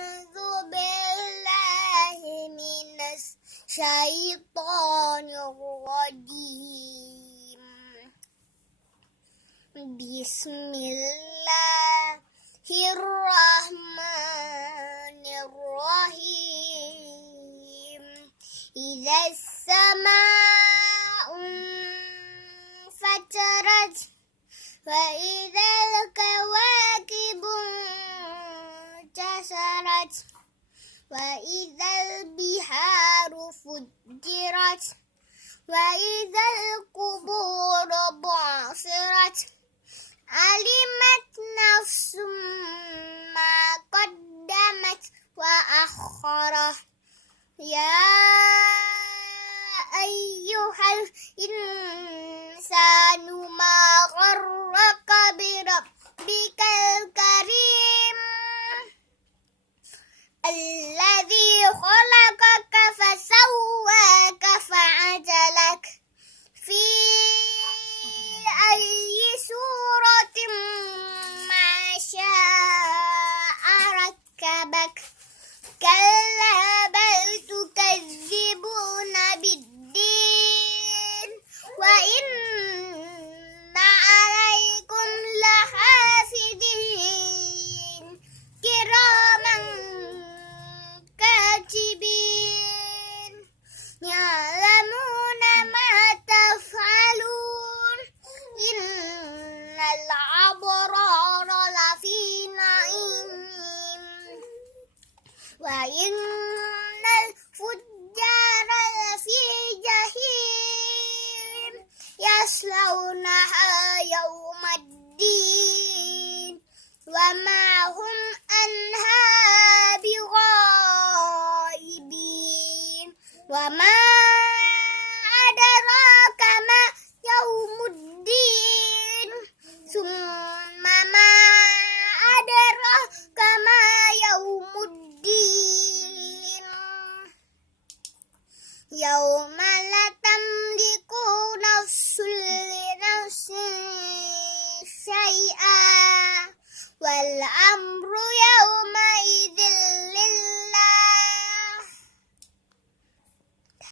أعوذ بالله من الشيطان الرجيم. بسم الله الرحمن الرحيم. إذا السماء انفطرت وإذا الكواكب انتثرت وإذا البحار فجرت وإذا القبور بعثرت علمت نفس ما قدمت وأخرت. يا أيها الإنسان ما غرك بربك الكريم الذي خلقك فسواك فعدلك في أي صورة ما شاء ركبك. كلا بل تكذبون بالدين وإن عليكم لحافظين كراما كاتبين يعلمون ما تفعلون. إن الأبرار لفي نعيم وإن الفجار لفي جحيم يصلونها يوم الدين وما هم عنها بغائبين. وما أدراك ما يوم الدين ثم ما أدراك ما يوم الدين يوم لا تملك نفس لنفس شيئا والأمر يومئذ